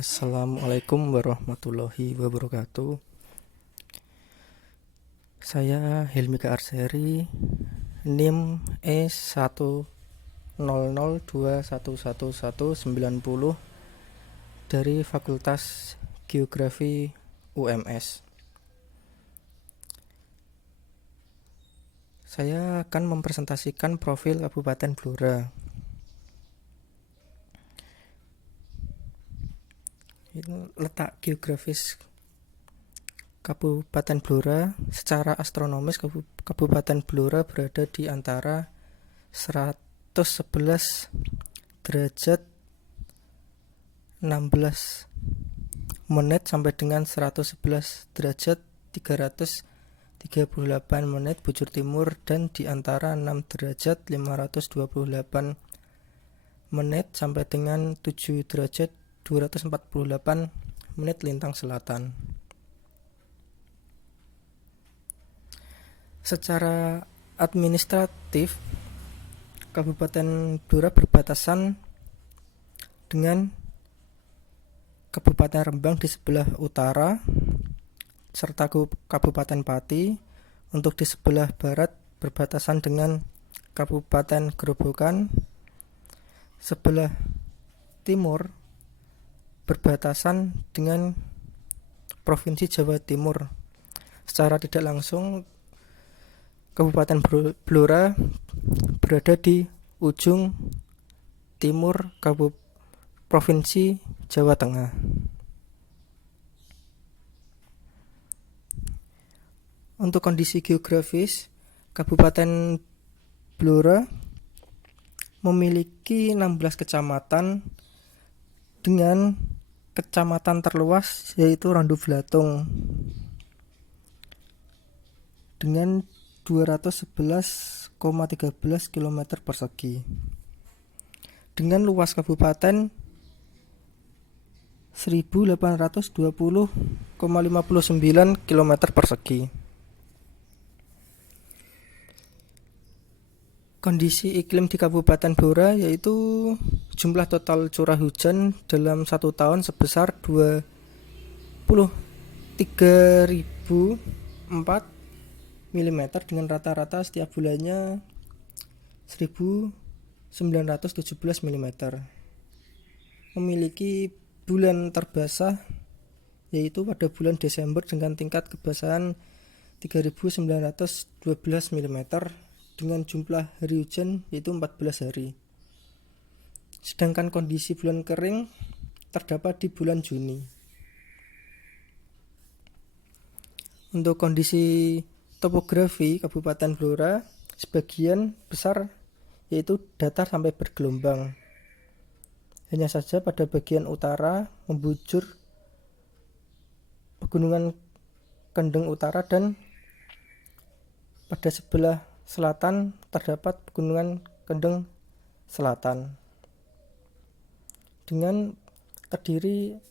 Assalamualaikum warahmatullahi wabarakatuh. Saya Helmi Arseri, NIM E100211190 dari Fakultas Geografi UMS. Saya akan mempresentasikan profil Kabupaten Blora. Itu letak geografis Kabupaten Blora. Secara astronomis Kabupaten Blora berada di antara 111 derajat 16 menit sampai dengan 111 derajat 338 menit bujur timur, dan di antara 6 derajat 528 menit sampai dengan 7 derajat 248 menit lintang selatan. Secara administratif, Kabupaten Blora berbatasan dengan Kabupaten Rembang di sebelah utara serta Kabupaten Pati. Untuk di sebelah barat berbatasan dengan Kabupaten Grobogan. Sebelah timur berbatasan dengan Provinsi Jawa Timur. Secara tidak langsung, Kabupaten Blora berada di ujung timur Provinsi Jawa Tengah. Untuk kondisi geografis, Kabupaten Blora memiliki 16 kecamatan dengan kecamatan terluas yaitu Randu Blatung dengan 211,13 km persegi, dengan luas kabupaten 1820,59 km persegi. Kondisi iklim di Kabupaten Blora yaitu jumlah total curah hujan dalam 1 tahun sebesar 23.004 mm dengan rata-rata setiap bulannya 1.917 mm. Memiliki bulan terbasah yaitu pada bulan Desember dengan tingkat kebasahan 3.912 mm dengan jumlah hari hujan yaitu 14 hari. Sedangkan kondisi bulan kering terdapat di bulan Juni. Untuk kondisi topografi Kabupaten Blora sebagian besar yaitu datar sampai bergelombang. Hanya saja pada bagian utara membujur pegunungan Kendeng Utara, dan pada sebelah selatan terdapat pegunungan Kendeng Selatan dengan terdiri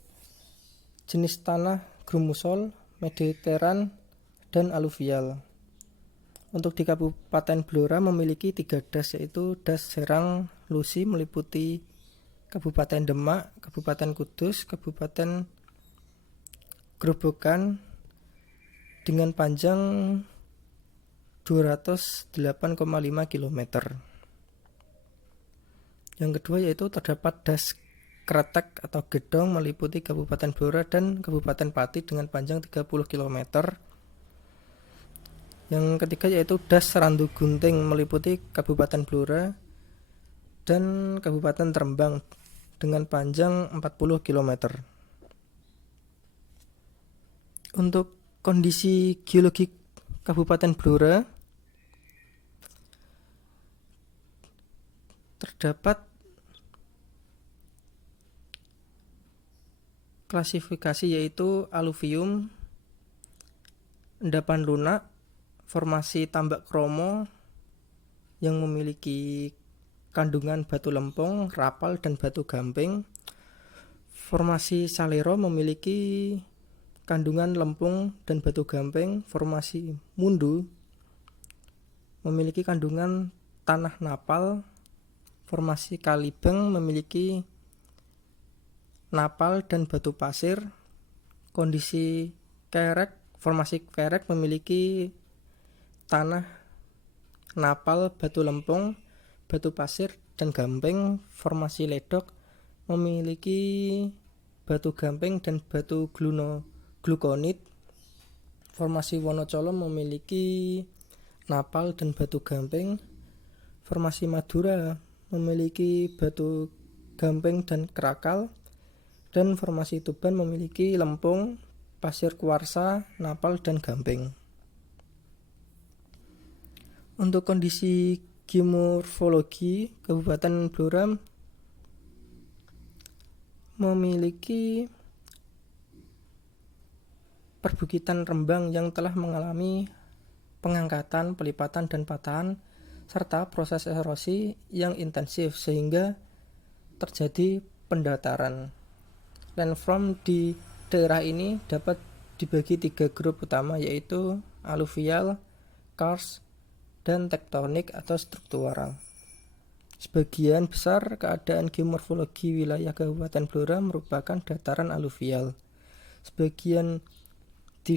jenis tanah grumusol, mediteran, dan aluvial. Untuk di Kabupaten Blora memiliki 3 das, yaitu Das Serang Lusi meliputi Kabupaten Demak, Kabupaten Kudus, Kabupaten Grobogan dengan panjang 208,5 km. Yang kedua yaitu terdapat Das Kretek atau Gedong meliputi Kabupaten Blora dan Kabupaten Pati dengan panjang 30 km. Yang ketiga yaitu Das Randu Gunting meliputi Kabupaten Blora dan Kabupaten Rembang dengan panjang 40 km. Untuk kondisi geologi Kabupaten Blora terdapat klasifikasi yaitu aluvium, endapan lunak, formasi tambak kromo yang memiliki kandungan batu lempung, rapal, dan batu gamping. Formasi salero memiliki kandungan lempung dan batu gamping. Formasi mundu memiliki kandungan tanah napal. Formasi kalibeng memiliki napal dan batu pasir. Kondisi kerek, formasi kerek memiliki tanah, napal, batu lempung, batu pasir, dan gamping. Formasi ledok memiliki batu gamping dan batu glukonit. Formasi Wonocolo memiliki napal dan batu gamping. Formasi Madura memiliki batu gamping dan kerakal. Dan formasi Tuban memiliki lempung, pasir kuarsa, napal, dan gamping. Untuk kondisi geomorfologi, Kabupaten Blora memiliki perbukitan rembang yang telah mengalami pengangkatan, pelipatan, dan patahan, serta proses erosi yang intensif sehingga terjadi pendataran. Landform di daerah ini dapat dibagi 3 grup utama, yaitu aluvial, karst, dan tektonik atau struktural. Sebagian besar keadaan geomorfologi wilayah Kabupaten Blora merupakan dataran aluvial. Di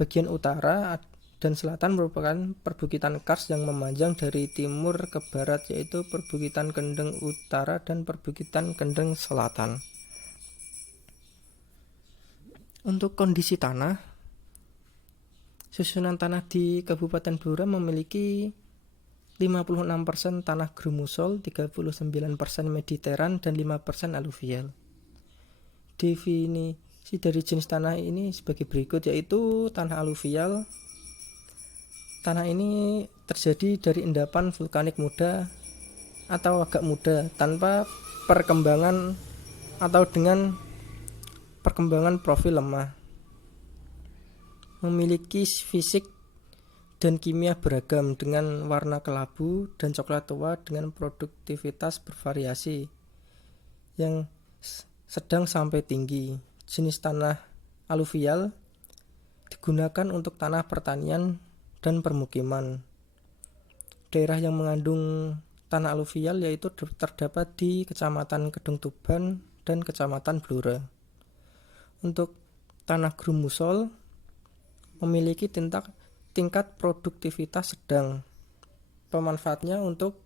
bagian utara dan selatan merupakan perbukitan karst yang memanjang dari timur ke barat, yaitu perbukitan Kendeng Utara dan perbukitan Kendeng Selatan. Untuk kondisi tanah, susunan tanah di Kabupaten Blora memiliki 56% tanah grumusol, 39% mediteran, dan 5% aluvial. Definisi dari jenis tanah ini sebagai berikut, yaitu tanah aluvial. Tanah ini terjadi dari endapan vulkanik muda atau agak muda tanpa perkembangan atau dengan perkembangan profil lemah. Memiliki fisik dan kimia beragam dengan warna kelabu dan coklat tua dengan produktivitas bervariasi yang sedang sampai tinggi. Jenis tanah aluvial digunakan untuk tanah pertanian dan permukiman. Daerah yang mengandung tanah aluvial yaitu terdapat di Kecamatan Kedung Tuban dan Kecamatan Blora. Untuk tanah grumusol memiliki tingkat produktivitas sedang. Pemanfaatnya untuk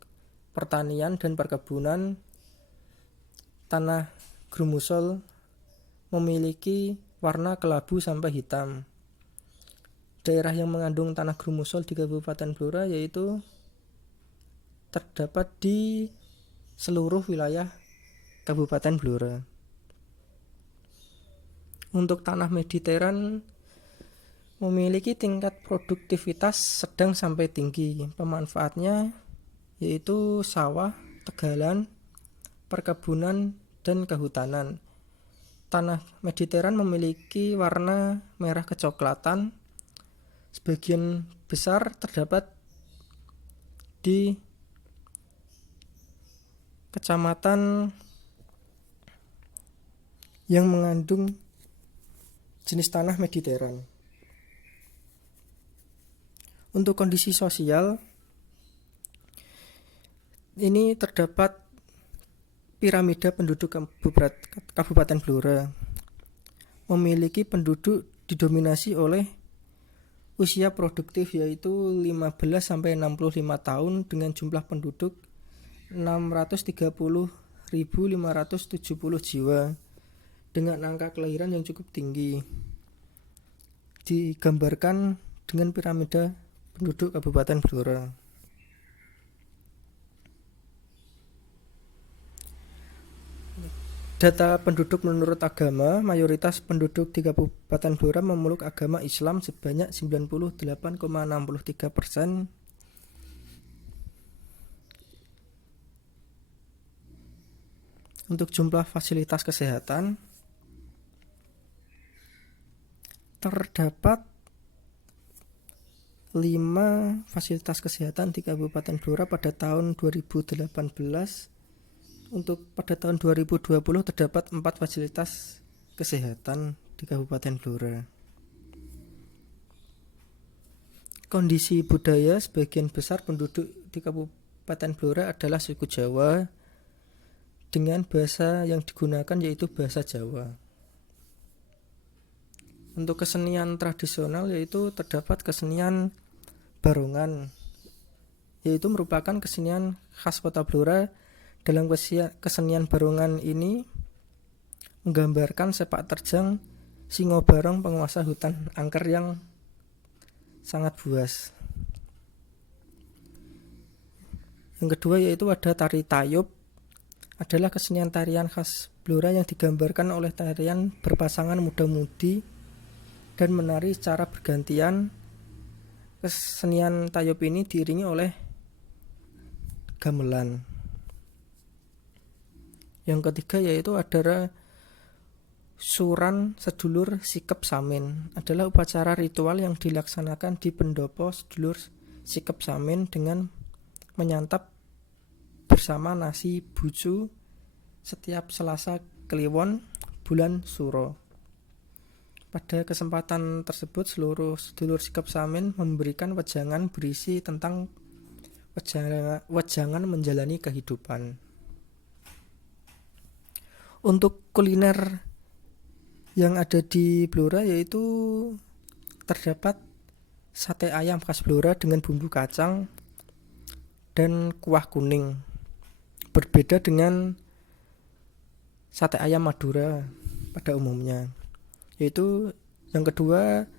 pertanian dan perkebunan. Tanah grumusol memiliki warna kelabu sampai hitam. Daerah yang mengandung tanah grumusol di Kabupaten Blora yaitu terdapat di seluruh wilayah Kabupaten Blora. Untuk tanah mediteran memiliki tingkat produktivitas sedang sampai tinggi. Pemanfaatnya yaitu sawah, tegalan, perkebunan, dan kehutanan. Tanah mediteran memiliki warna merah kecoklatan. Sebagian besar terdapat di kecamatan yang mengandung jenis tanah mediteran. Untuk kondisi sosial, ini terdapat piramida penduduk Kabupaten Blora. Memiliki penduduk didominasi oleh usia produktif yaitu 15-65 tahun dengan jumlah penduduk 630.570 jiwa dengan angka kelahiran yang cukup tinggi. Digambarkan dengan piramida penduduk Kabupaten Blora. Data penduduk menurut agama, mayoritas penduduk di Kabupaten Blora memeluk agama Islam sebanyak 98,63%. Untuk jumlah fasilitas kesehatan, terdapat 5 fasilitas kesehatan di Kabupaten Blora pada tahun 2018. Untuk pada tahun 2020 terdapat 4 fasilitas kesehatan di Kabupaten Blora. Kondisi budaya, sebagian besar penduduk di Kabupaten Blora adalah suku Jawa. dengan bahasa yang digunakan yaitu bahasa Jawa. Untuk kesenian tradisional yaitu terdapat kesenian barongan, yaitu merupakan kesenian khas Kota Blora. Dalam kesenian barongan ini menggambarkan sepak terjang Singo Barong, penguasa hutan angker yang sangat buas. Yang kedua yaitu ada tari tayub, adalah kesenian tarian khas Blora yang digambarkan oleh tarian berpasangan muda-mudi dan menari secara bergantian. Kesenian tayub ini diiringi oleh gamelan. Yang ketiga yaitu ada Suran Sedulur Sikep Samin, adalah upacara ritual yang dilaksanakan di pendopo sedulur Sikep Samin dengan menyantap bersama nasi bucu setiap Selasa Kliwon bulan Suro. Pada kesempatan tersebut seluruh sedulur Sikep Samin memberikan wejangan berisi tentang wejangan menjalani kehidupan. Untuk kuliner yang ada di Blora yaitu terdapat sate ayam khas Blora dengan bumbu kacang dan kuah kuning. Berbeda dengan sate ayam Madura pada umumnya. Yaitu yang kedua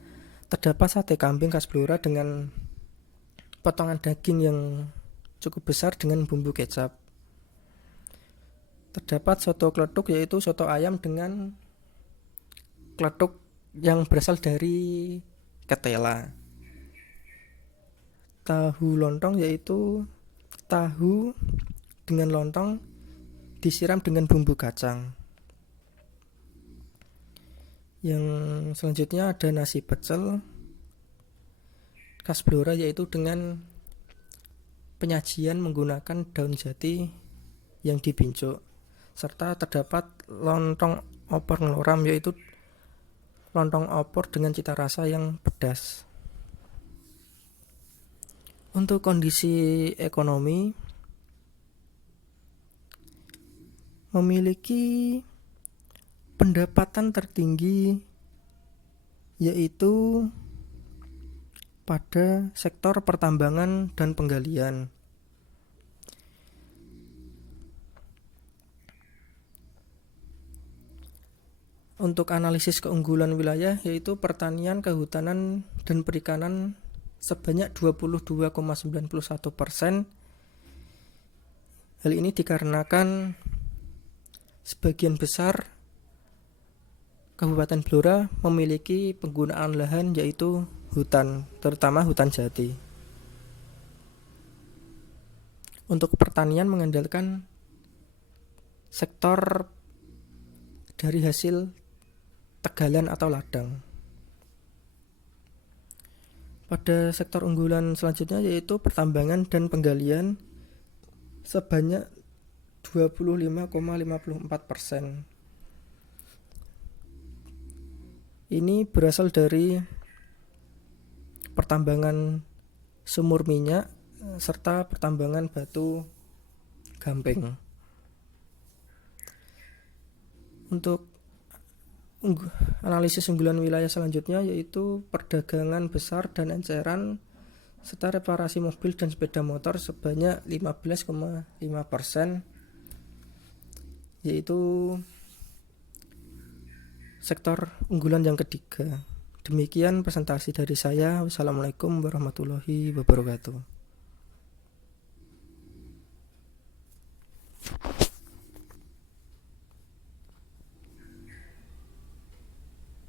terdapat sate kambing khas Blora dengan potongan daging yang cukup besar dengan bumbu kecap. Terdapat soto kletuk yaitu soto ayam dengan kletuk yang berasal dari ketela. Tahu lontong yaitu tahu dengan lontong disiram dengan bumbu kacang. Yang selanjutnya ada nasi pecel khas Blora yaitu dengan penyajian menggunakan daun jati yang dipincuk, serta terdapat lontong opor ngeloram yaitu lontong opor dengan cita rasa yang pedas. Untuk kondisi ekonomi, memiliki pendapatan tertinggi yaitu pada sektor pertambangan dan penggalian. Untuk analisis keunggulan wilayah yaitu pertanian, kehutanan, dan perikanan sebanyak 22,91%. Hal ini dikarenakan sebagian besar Kabupaten Blora memiliki penggunaan lahan yaitu hutan, terutama hutan jati. Untuk pertanian mengandalkan sektor dari hasil tegalan atau ladang. Pada sektor unggulan selanjutnya yaitu pertambangan dan penggalian sebanyak 25,54%. Ini berasal dari pertambangan sumur minyak serta pertambangan batu gamping. Untuk analisis unggulan wilayah selanjutnya yaitu perdagangan besar dan eceran serta reparasi mobil dan sepeda motor sebanyak 15,5%, yaitu sektor unggulan yang ketiga. Demikian presentasi dari saya. Wassalamualaikum warahmatullahi wabarakatuh.